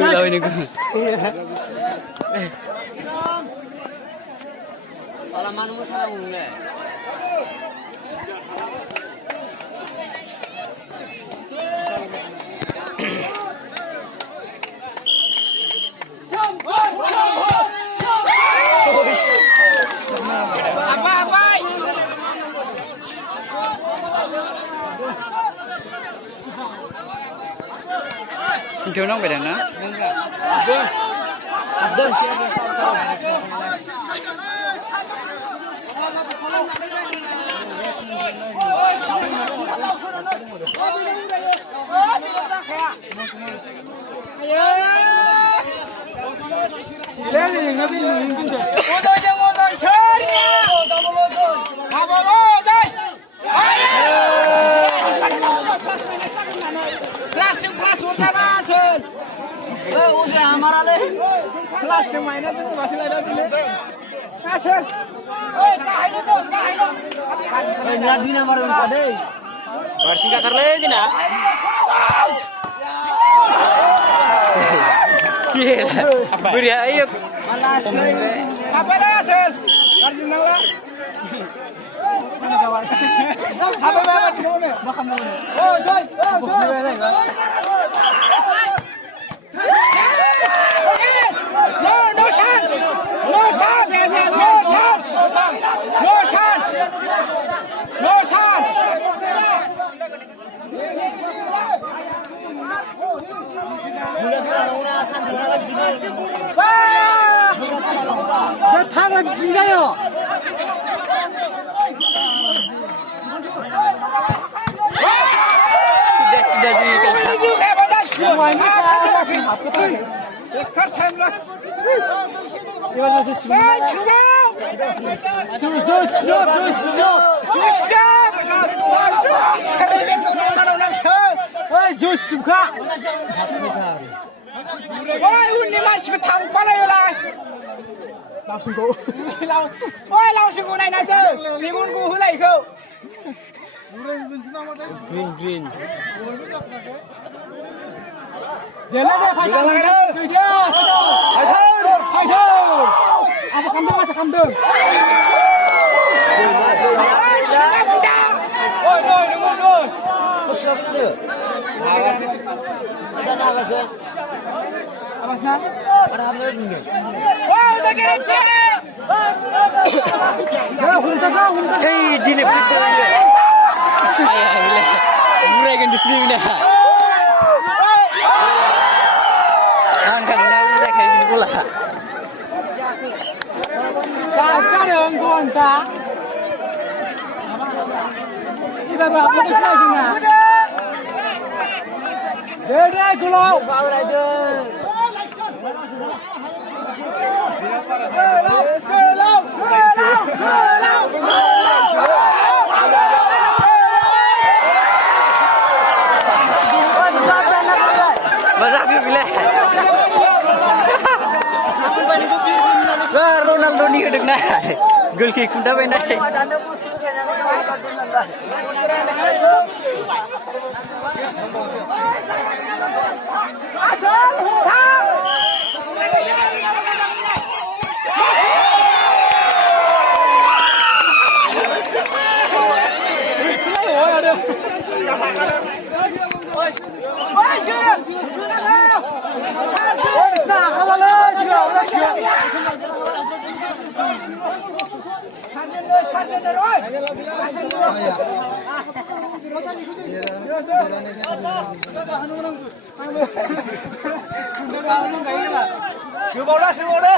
Tulau ini gue. Alamanmu salah enggak? Sintiau nong beda na? Abdul siapa? हमारा ले क्लास के माइनस में बस लगा दिले का सर ओए काहे तो ए नाडी ना मारो उनका दे Barsin ka karle din na. Beri ayo. malas coy apa lah sir Arjun नवरा apa bawa di mana makan mana oh coy No chance! No chance! No chance! No chance! No chance! 내 방은 진짜요. Sudah sih. Cut time loss. Gimana sih? Green. Asa kamdeng. Awasna. Dile bisa. Ayah boleh. Murah kan di sini dah. Kan murah kayak gini pula. Kasar yang konta. Iba apa kisah sini? Dede gulau. Ronaldo ni hidup na. Gol kick kunta ba na. Yo bola se bola.